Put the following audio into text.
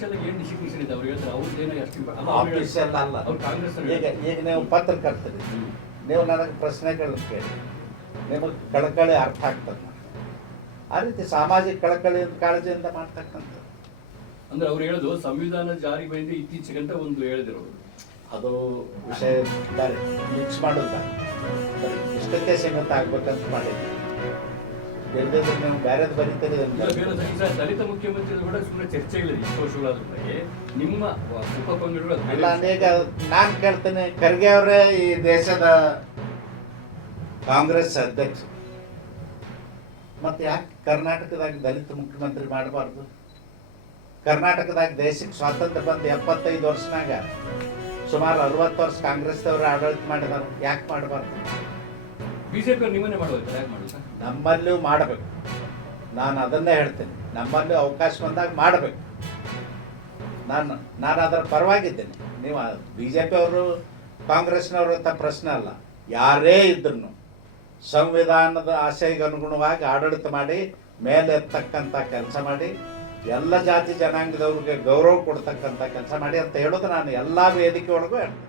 Official ಏನು designation ಇದೆ ಅವ್ರು ಹೇಳ್ತಾರೆ ಅವ್ರದ್ದೇನೋ ಎಷ್ಟು ಆಫೀಷಿಯಲ್ ಅಲ್ಲ. ಅವ್ರು ಕಾಂಗ್ರೆಸ್ ಈಗ ನೀವು ಪತ್ರಕರ್ತರಿ, ನೀವು ನನಗೆ ಪ್ರಶ್ನೆಗಳು ಕೇಳಿ ನಿಮಗೆ ಕಳಕಳಿ ಅರ್ಥ ಆಗ್ತದೆ. ಆ ರೀತಿ ಸಾಮಾಜಿಕ ಕಳಕಳಿ ಕಾಳಜಿಯಿಂದ ಮಾಡ್ತಕ್ಕಂಥದ್ದು. ಅಂದ್ರೆ ಅವ್ರು ಹೇಳೋದು ಸಂವಿಧಾನ ಜಾರಿ ಬಂದು ಇತ್ತೀಚೆಗಂತ ಒಂದು ಹೇಳಿದ್ರು ಅದು ವಿಷಯ ಬೇರೆ ಮಿಕ್ಸ್ ಮಾಡೋದು ಬೇರೆ, ಇಷ್ಟಕ್ಕೆ ಸೀಮಿತ ಆಗ್ಬೇಕಂತ ಮಾಡಿದ್ವಿ. ಎಲ್ಲರೂ ನೀವು ಬೇರೆದು ಬರೀತೀರಿ ದಲಿತ ಮುಖ್ಯಮಂತ್ರಿಗಳು ಕೂಡ ಸುಮ್ಮನೆ ಚರ್ಚೆಗಳಿದೆ ಇಷ್ಟು ವರ್ಷಗಳಾದ್ರ ಬಗ್ಗೆ ನಿಮ್ಮ ಉಪಪಂಗಡಗಳು ಅಲ್ಲ. ಈಗ ನಾನು ಕೇಳ್ತೇನೆ, ಖರ್ಗೆ ಅವರೇ ಈ ದೇಶದ ಕಾಂಗ್ರೆಸ್ ಅಧ್ಯಕ್ಷ, ಮತ್ತೆ ಯಾಕೆ ಕರ್ನಾಟಕದಾಗ ದಲಿತ ಮುಖ್ಯಮಂತ್ರಿ ಮಾಡಬಾರ್ದು? ಕರ್ನಾಟಕದಾಗ ದೇಶಕ್ಕೆ ಸ್ವಾತಂತ್ರ್ಯ ಬಂದು 75 ವರ್ಷನಾಗ ಸುಮಾರು 60 ವರ್ಷ ಕಾಂಗ್ರೆಸ್ದವರು ಆಡಳಿತ ಮಾಡಿದಾರೆ, ಯಾಕೆ ಮಾಡಬಾರ್ದು? ಬಿಜೆಪಿ ಅವ್ರು ನಿಮ್ಮನ್ನೇ ಮಾಡೋದು ಯಾಕೆ ಮಾಡಲ್ಲ? ನಮ್ಮಲ್ಲೂ ಮಾಡಬೇಕು. ನಾನು ಅದನ್ನೇ ಹೇಳ್ತೇನೆ, ನಮ್ಮಲ್ಲೂ ಅವಕಾಶ ಬಂದಾಗ ಮಾಡಬೇಕು. ನಾನು ಅದರ ಪರವಾಗಿದ್ದೇನೆ. ನೀವು BJP ಅವರು ಕಾಂಗ್ರೆಸ್ನವರು ಅಂತ ಪ್ರಶ್ನೆ ಅಲ್ಲ. ಯಾರೇ ಇದ್ರು ಸಂವಿಧಾನದ ಆಶಯಕ್ಕೆ ಅನುಗುಣವಾಗಿ ಆಡಳಿತ ಮಾಡಿ ಮೇಲೆ ಎತ್ತಕ್ಕಂಥ ಕೆಲಸ ಮಾಡಿ ಎಲ್ಲ ಜಾತಿ ಜನಾಂಗದವ್ರಿಗೆ ಗೌರವ ಕೊಡ್ತಕ್ಕಂಥ ಕೆಲಸ ಮಾಡಿ ಅಂತ ಹೇಳೋದು ನಾನು ಎಲ್ಲ ವೇದಿಕೆ ಒಳಗೂ ಹೇಳ್ತೇನೆ.